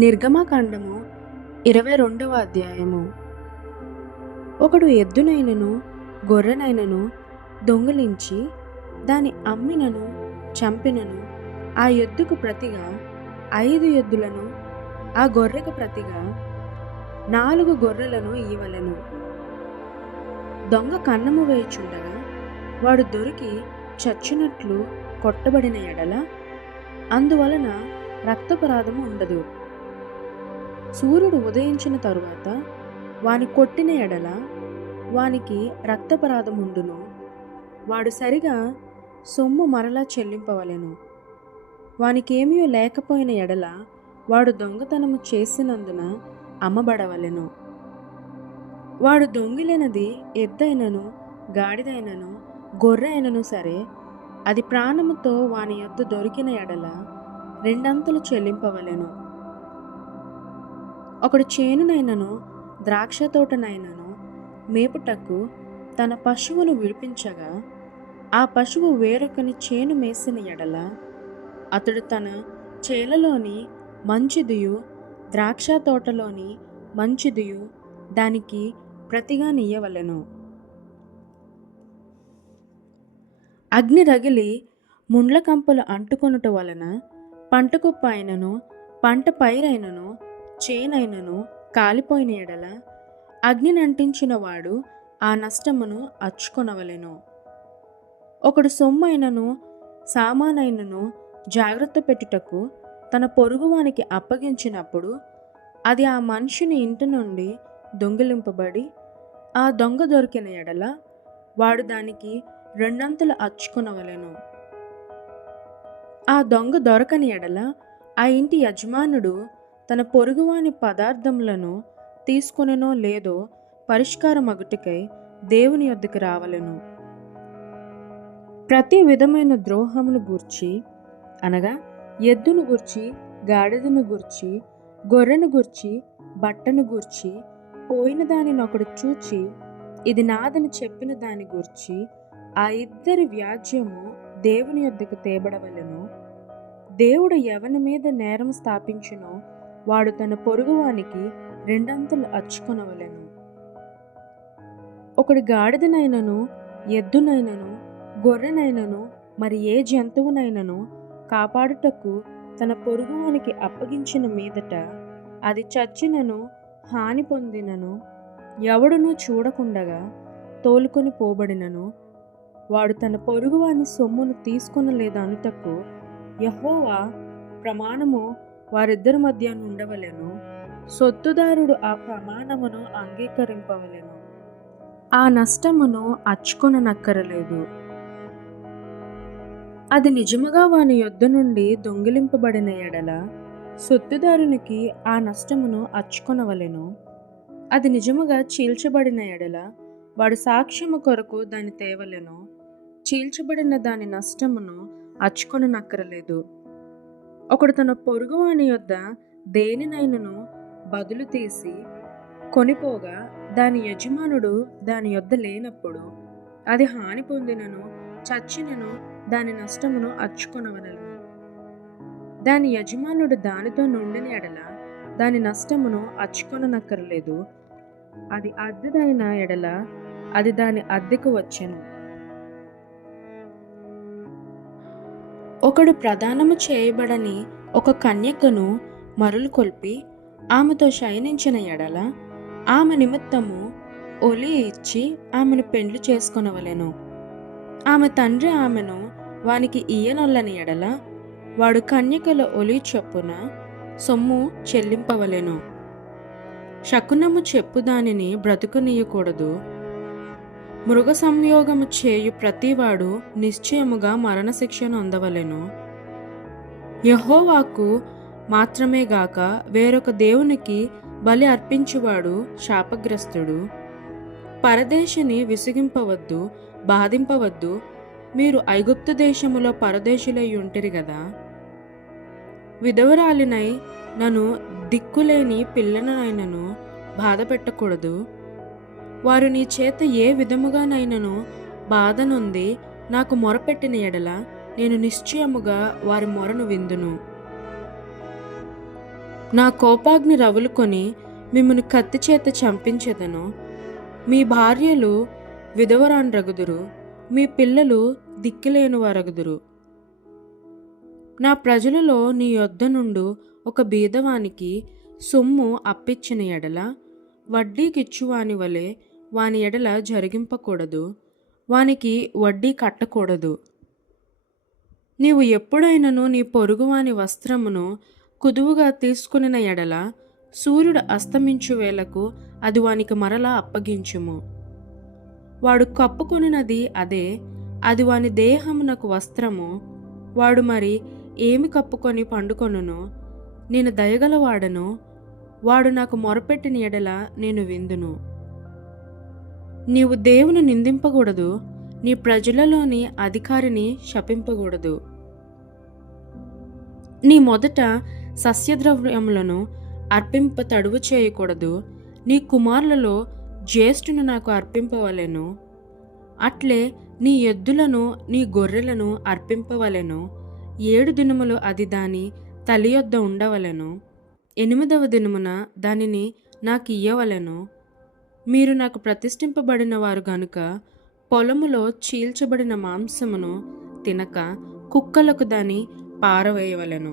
నిర్గమకాండము 22వ అధ్యాయము. ఒకడు ఎద్దునైనను గొర్రెనైనను దొంగిలించి దాని అమ్మినను చంపినను ఆ ఎద్దుకు ప్రతిగా 5 ఎద్దులను, ఆ గొర్రెకు ప్రతిగా 4 గొర్రెలను ఇయ్యవలెను. దొంగ కన్నము వేయుచుండగా వాడు దొరికి చచ్చినట్లు కొట్టబడిన ఎడల అందువలన రక్తపరాధము ఉండదు. సూర్యుడు ఉదయించిన తరువాత వాని కొట్టిన ఎడల వానికి రక్తపరాధముండును. వాడు సరిగా సొమ్ము మరలా చెల్లింపవలెను. వానికేమీ లేకపోయిన ఎడల వాడు దొంగతనము చేసినందున అమ్మబడవలెను. వాడు దొంగిలినది ఎద్దైనను గాడిదైనను గొర్రె అయినను సరే, అది ప్రాణముతో వాని యొద్ద దొరికిన ఎడల 2 అంతలు చెల్లింపవలెను. ఒకడు చేనునైనను ద్రాక్ష తోటనైనను మేపుటకు తన పశువును విడిపించగా ఆ పశువు వేరొకని చేను మేసిన ఎడల అతడు తన చేలలోని మంచిదియు ద్రాక్ష తోటలోని మంచిదియు దానికి ప్రతిగా నీయవలెను. అగ్ని రగిలి ముండ్ల కంపలు అంటుకొనుట వలన పంట కుప్ప అయినను పంట పైరైనను చేనైనను కాలిపోయిన ఎడల అగ్నినంటించిన వాడు ఆ నష్టమును అచ్చుకొనవలెను. ఒకడు సొమ్మైనను సామానైనను జాగ్రత్త పెట్టుటకు తన పొరుగువానికి అప్పగించినప్పుడు అది ఆ మనుషుని ఇంటి నుండి దొంగిలింపబడి ఆ దొంగ దొరికిన ఎడల వాడు దానికి 2 అంతలు అచ్చుకొనవలెను. ఆ దొంగ దొరకని ఎడల ఆ ఇంటి యజమానుడు తన పొరుగువాని పదార్థములను తీసుకొనెనో లేదో పరిష్కారమగుటకై దేవుని యొద్దకు రావలెను. ప్రతి విధమైన ద్రోహమును గూర్చి అనగా ఎద్దును గూర్చి గాడిదను గూర్చి గొర్రెను గూర్చి బట్టను గూర్చి పోయిన దానిని ఒకడు చూచి ఇది నాదని చెప్పిన దాని గూర్చి ఆ ఇద్దరి వ్యాజ్యము దేవుని యొద్దకు తేబడవలెను. దేవుడు ఎవని మీద నేరం స్థాపించునో వాడు తన పొరుగువానికి 2 అంతలు అచ్చుకొనవలెను. ఒకడు గాడిదనైనను ఎద్దునైనను గొర్రెనైనను మరి ఏ జంతువునైనను కాపాడుటకు తన పొరుగువానికి అప్పగించిన మీదట అది చచ్చినను హాని పొందినను ఎవడునూ చూడకుండగా తోలుకొని పోబడినను వాడు తన పొరుగువాని సొమ్మును తీసుకొనలేదనుటకు యెహోవా ప్రమాణము వారిద్దరి మధ్య ఉండవలెను. సొత్తుదారుడు ఆ ప్రమాణమును అంగీకరింపవలెను. ఆ నష్టమును అచ్చుకొననక్కరలేదు. అది నిజముగా వాని యొద్ద నుండి దొంగిలింపబడిన ఎడల సొత్తుదారునికి ఆ నష్టమును అచ్చుకొనవలెను. అది నిజముగా చీల్చబడిన ఎడల వాడు సాక్ష్యము కొరకు దాన్ని తేవలెను. చీల్చబడిన దాని నష్టమును అచ్చుకొననక్కరలేదు. ఒకడు తన పొరుగువాని యొద్ద దేనినైనను బదులు తీసి కొనిపోగా దాని యజమానుడు దాని యొద్ద లేనప్పుడు అది హాని పొందినను చచ్చినను దాని నష్టమును అచ్చుకొనవలెను. దాని యజమానుడు దానితో నుండిన ఎడల దాని నష్టమును అచ్చుకొననక్కరలేదు. అది అద్దెదైన ఎడల అది దాని అద్దెకు వచ్చెను. ఒకడు ప్రదానము చేయబడని ఒక కన్యకను మరులు కొల్పి ఆమెతో శయనించిన ఎడల ఆమె నిమిత్తము ఒలి ఇచ్చి ఆమెను పెండ్లి చేసుకొనవలెను. ఆమె తండ్రి ఆమెను వానికి ఇయ్యనొల్లని ఎడల వాడు కన్యకల ఒలి చొప్పున సొమ్ము చెల్లింపవలెను. శకునము చెప్పు దానిని బ్రతుకనీయకూడదు. మృగ సంయోగము చేయు ప్రతివాడు నిశ్చయముగా మరణశిక్షను అందవలెను. యెహోవాకు మాత్రమే గాక వేరొక దేవునికి బలి అర్పించువాడు శాపగ్రస్తుడు. పరదేశిని విసిగింపవద్దు, బాధింపవద్దు. మీరు ఐగుప్తు దేశములో పరదేశులై ఉంటిరి గదా. విధవరాలినై నన్ను దిక్కులేని పిల్లనైనను బాధ పెట్టకూడదు. వారు నీ చేత ఏ విధముగానైనను బాధ నొంది నాకు మొరపెట్టిన ఎడల నేను నిశ్చయముగా వారి మొరను విందును. నా కోపాగ్ని రగులుకొని మిమ్మను కత్తి చేత చంపించెదను. మీ భార్యలు విధవరాండ్రగుదురు, మీ పిల్లలు దిక్కులేని వారగుదురు. నా ప్రజలలో నీ యొద్ద నుండు ఒక బీదవానికి సొమ్ము అప్పిచ్చిన ఎడల వడ్డీకిచ్చువాని వలె వాని ఎడల జరిగింపకూడదు, వానికి వడ్డీ కట్టకూడదు. నీవు ఎప్పుడైనను నీ పొరుగువాని వస్త్రమును కుదువుగా తీసుకునిన ఎడల సూర్యుడు అస్తమించు వేళకు అది వానికి మరలా అప్పగించుము. వాడు కప్పుకొనినది అదే, అది వాని దేహమునకు వస్త్రము. వాడు మరి ఏమి కప్పుకొని పండుకొనును? నేను దయగలవాడను, వాడు నాకు మొరపెట్టిన ఎడల నేను విందును. నీవు దేవుని నిందింపకూడదు, నీ ప్రజలలోని అధికారిని శపింపకూడదు. నీ మొదట సస్యద్రవ్యములను అర్పింప తడువు చేయకూడదు. నీ కుమారులలో జ్యేష్ఠును నాకు అర్పింపవలెను. అట్లే నీ ఎద్దులను నీ గొర్రెలను అర్పింపవలెను. 7 దినములు అది దాని తల్లి యొద్ద ఉండవలెను. 8వ దినమున దానిని నాకు ఇయ్యవలెను. మీరు నాకు ప్రతిష్ఠింపబడిన వారు గనుక పొలములో చీల్చబడిన మాంసమును తినక కుక్కలకు దాని పారవేయవలెను.